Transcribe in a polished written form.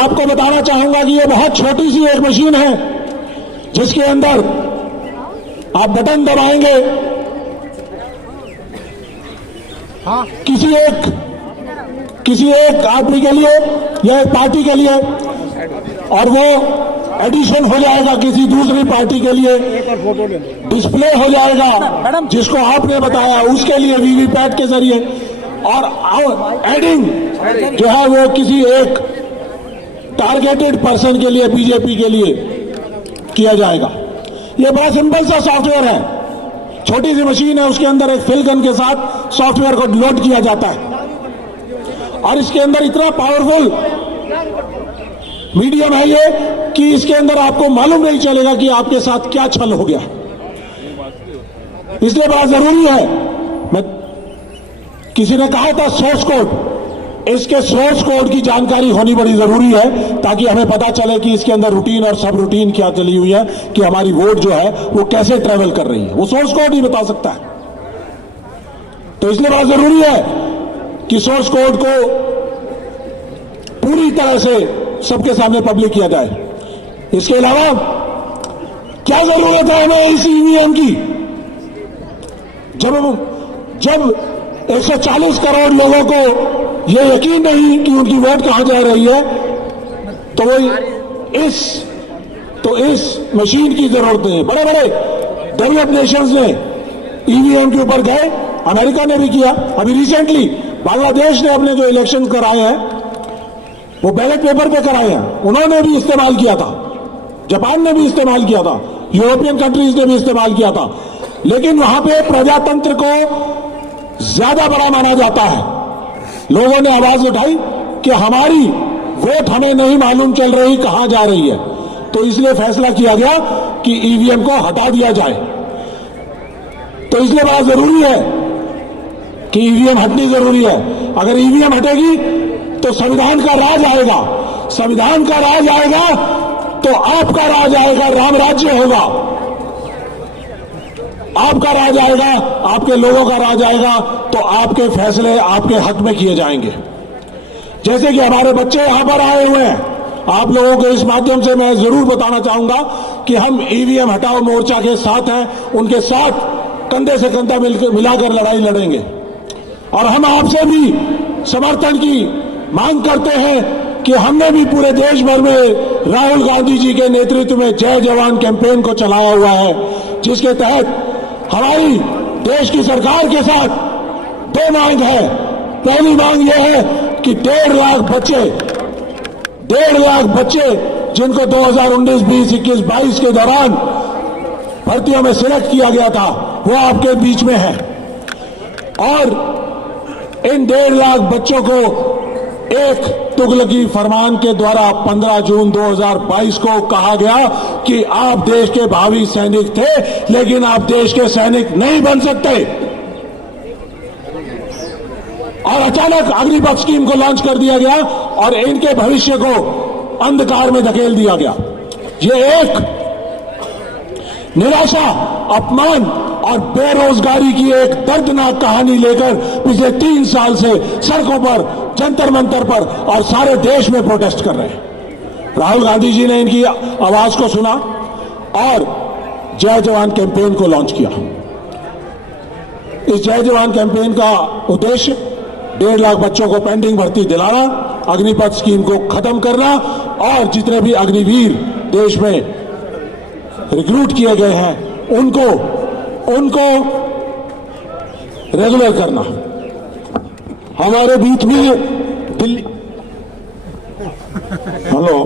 आपको बताना चाहूंगा कि ये बहुत छोटी सी एक मशीन है जिसके अंदर आप बटन दबाएंगे, किसी एक आदमी के लिए या एक पार्टी के लिए, और वो एडिशन हो जाएगा किसी दूसरी पार्टी के लिए, डिस्प्ले हो जाएगा जिसको आपने बताया उसके लिए वीवीपैट के जरिए, और एडिंग जो है वो किसी एक टारगेटेड पर्सन के लिए, बीजेपी के लिए किया जाएगा। ये बड़ा सिंपल सा सॉफ्टवेयर है, छोटी सी मशीन है, उसके अंदर एक फिल गन के साथ सॉफ्टवेयर को लोड किया जाता है, और इसके अंदर इतना पावरफुल मीडियम है ये कि इसके अंदर आपको मालूम नहीं चलेगा कि आपके साथ क्या छल हो गया। इसलिए बड़ा जरूरी है, मैं किसी ने कहा था सोर्स कोड, इसके सोर्स कोड की जानकारी होनी बड़ी जरूरी है ताकि हमें पता चले कि इसके अंदर रूटीन और सब रूटीन क्या चली हुई है, कि हमारी वोट जो है वो कैसे ट्रेवल कर रही है, वो सोर्स कोड ही बता सकता है। तो इसलिए बड़ा जरूरी है कि सोर्स कोड को पूरी तरह से सबके सामने पब्लिक किया जाए। इसके अलावा क्या जरूरत है हमें इस ईवीएम की? जब 140 करोड़ लोगों को यह यकीन नहीं कि उनकी वोट कहां जा रही है, तो इस मशीन की जरूरत है। बड़े बड़े डेवलप्ड नेशंस ने ईवीएम के ऊपर गए, अमेरिका ने भी किया, अभी रिसेंटली बांग्लादेश ने अपने जो इलेक्शन कराए हैं वो बैलेट पेपर पे कराए हैं, उन्होंने भी इस्तेमाल किया था, जापान ने भी इस्तेमाल किया था, यूरोपियन कंट्रीज ने भी इस्तेमाल किया था, लेकिन वहां पे प्रजातंत्र को ज्यादा बड़ा माना जाता है। लोगों ने आवाज उठाई कि हमारी वोट हमें नहीं मालूम चल रही कहां जा रही है, तो इसलिए फैसला किया गया कि ईवीएम को हटा दिया जाए। तो इसलिए बड़ा जरूरी है कि ईवीएम हटनी जरूरी है। अगर ईवीएम हटेगी तो संविधान का राज आएगा, संविधान का राज आएगा तो आपका राज आएगा, राम राज्य होगा, आपका राज आएगा, आपके लोगों का राज आएगा, तो आपके फैसले आपके हक में किए जाएंगे। जैसे कि हमारे बच्चे यहां पर आए हुए हैं, आप लोगों को इस माध्यम से मैं जरूर बताना चाहूंगा कि हम ईवीएम हटाओ मोर्चा के साथ हैं, उनके साथ कंधे से कंधा मिलाकर लड़ाई लड़ेंगे, और हम आपसे भी समर्थन की मांग करते हैं कि हमने भी पूरे देश भर में राहुल गांधी जी के नेतृत्व में जय जवान कैंपेन को चलाया हुआ है, जिसके तहत हमारी देश की सरकार के साथ दो मांग है। पहली मांग यह है कि 1.5 लाख बच्चे जिनको 2019, 20, 21, 22 के दौरान भर्तियों में सिलेक्ट किया गया था वो आपके बीच में है, और इन 1.5 लाख बच्चों को एक तुगलकी फरमान के द्वारा 15 जून 2022 को कहा गया कि आप देश के भावी सैनिक थे, लेकिन आप देश के सैनिक नहीं बन सकते, और अचानक अग्निपथ स्कीम को लॉन्च कर दिया गया और इनके भविष्य को अंधकार में धकेल दिया गया। ये एक निराशा, अपमान और बेरोजगारी की एक दर्दनाक कहानी लेकर पिछले 3 साल से सड़कों पर, जंतर मंतर पर और सारे देश में प्रोटेस्ट कर रहे हैं। राहुल गांधी जी ने इनकी आवाज को सुना और जय जवान कैंपेन को लॉन्च किया। इस जय जवान कैंपेन का उद्देश्य 1.5 लाख बच्चों को पेंडिंग भर्ती दिलाना, अग्निपथ स्कीम को खत्म करना, और जितने भी अग्निवीर देश में रिक्रूट किए गए हैं उनको रेगुलर करना। हमारे बीच में दिल्ली हेलो